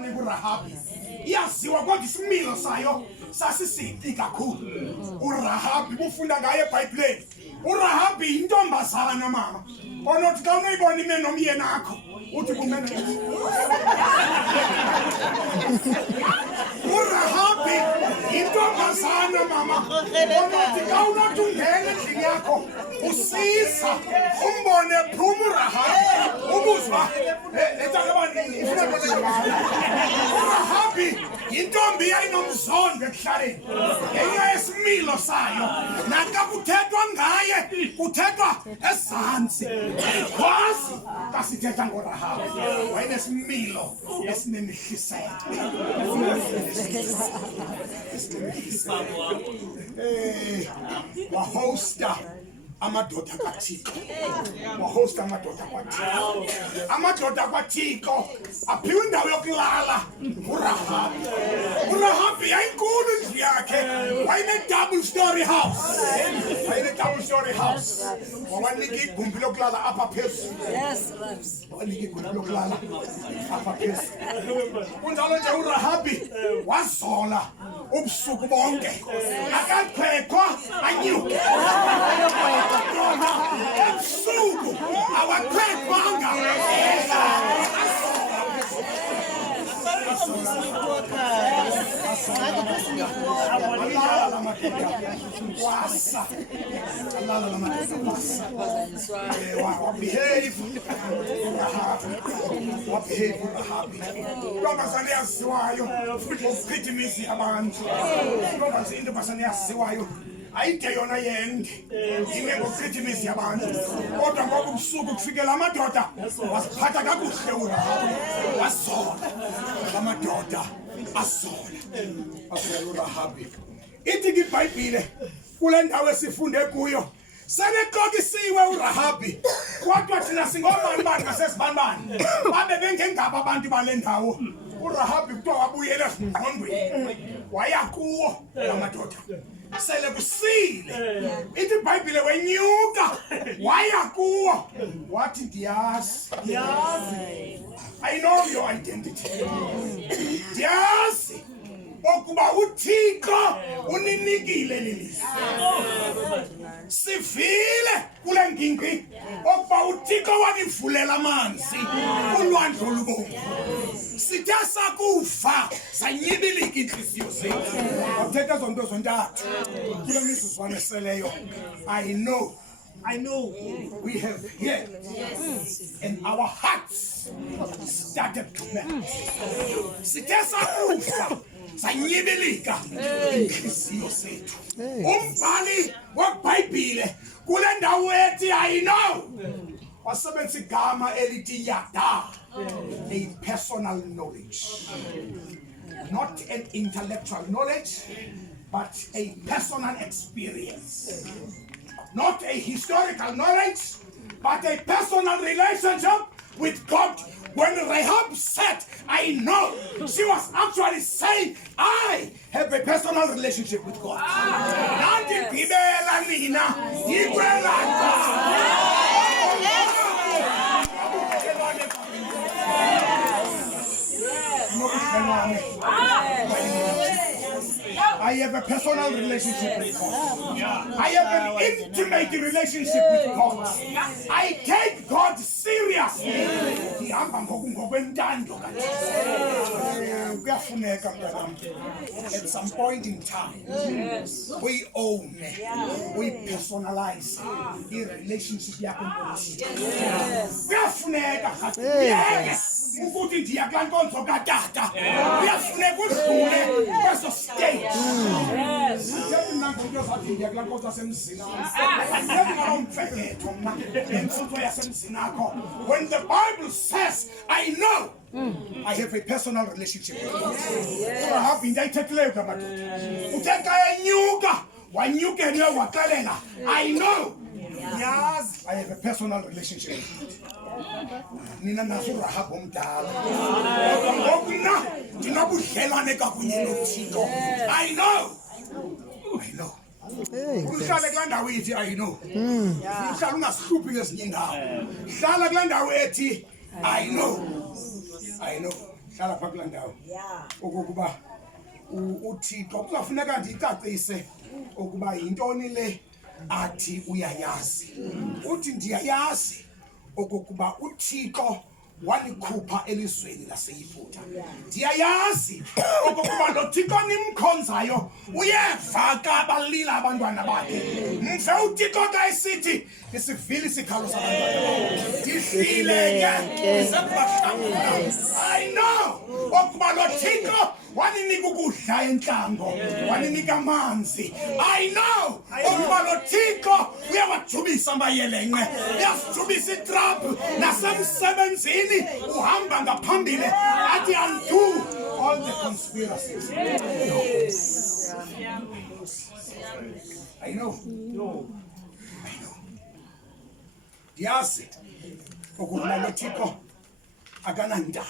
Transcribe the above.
Mane uRahab. Yaziwa kodwa isimilo sayo sasisithi kakhulu. uRahab ufunda ngaye eBhayibhelini. uRahab intombazana mama. Onothi xa unayibona ime nomyeni akho uthi kumene. uRahab intombazana mama. Onothi xa unothi ungena endlini yakho usiza umbone phuma uRahab ubuzwa etalabani ifuna uRahab intombi eyayinomzondo ekuhlaleni ngenxa yesimilo sayo naka kuthethwa ngaye kuthethwa ezantsi ikwazi kasithetha ngoRahab wayenesimilo esinemihliselo wahosta amadoda kaThixo wahosta amadoda kaThixo amadoda kaThixo aphiwe indawo yokulala uRahab yayinkulu indlu yakhe wayine double story house wawanika igumbi lokulala apha phezulu wawanika igumbi lokulala apha phezulu kunjalo nje uRahab wazola ubusuku bonke akakhwekwa anyuke ebusuku awakhwekwanga wabehave uRahab intombazane yaziwayo ukuphithimisa abantu intombazane yaziwayo ayide yona yende ime ngokuphithimisa yabantu kodwa ngoba ubusuku kufikela amadoda wasiphatha kakuhle uRahab wazola amadoda azola uRahab ithi iBhayibhile kule ndawo esifunde kuyo senexokisiwe uRahab kodwa thina singomani ngasesibanibani babe bengengaba abantu bale ndawo uRahab kuthiwa wabuyela esingqondweni waya kuwo lamadoda sele kusile ithi iBhayibhile wenyuka waya kuwo wathi ndiyazi I know your identity ndiyazi okuba uThixo uninikile lelizwe sivile kule ngingi okuba uThixo wanivulela amanzi ulwandle olubomvu sithe sakufa sanyibilika inhliziyo zethu wathetha zonto zontathu kule misuzwana eseleyo I know we have here and our hearts started to melt sithe sakufa sanyibilika inhliziyo zethu umbhali weBhayibhile kule ndawo ethi I know wasebenzisa igama elithi yada a personal knowledge not an intellectual knowledge but a personal experience not a historical knowledge but a personal relationship with God. When Rahab said, I know, she was actually saying, I have a personal relationship with God. I have a personal relationship with God. I have an intimate relationship with God. I take God seriously. At some point in time, we own, we personalize the relationship. Ukuthi ndiyakankonzo katata uyafuneka udlule kweso stage mina ngokuthi sathi ndiyakankonzo semzini ngomfeketho mna nemfundo yasemzini akho when the Bible says I know I have a personal relationship with God. Rahab indayithethileyo kamadoda uthe xa enyuka wanyukene waxelela I know yes I have a personal relationship with God. Nina naso Rahab omdala ngokuna ndinobudlelwane kakunye noThixo I know uhlale kula ndawo ethi I know uhlala ungasihluphi ngezinye indawo hlala kula ndawo ethi I know hlala pha kulaa ndawo okokuba uThixo kuzafuneka ndicacise ukuba yintoni le athi uyayazi. Uthi ndiyayazi okokuba uThixo walikhupha elizweni laseYiputa. Ndiyayazi okokuba lo Thixo nimkhonzayo uyeva xa balila abantwana bakhe. Mve uThixo xa esithi isivile isikhalo sabantwana bakhe. Ndihlile ke ndisakubahlangula. I know okuba lo Thixo waninika ukudla entlango, waninika amanzi. I know okuba lo Thixo uyawajubisa amayelenqe, uyasijubisa itraphu nasemsebenzini uhamba ngaphambili athi undo all the conspiracies. I know. Ndiyazi ukuba lo Thixo akanandaba.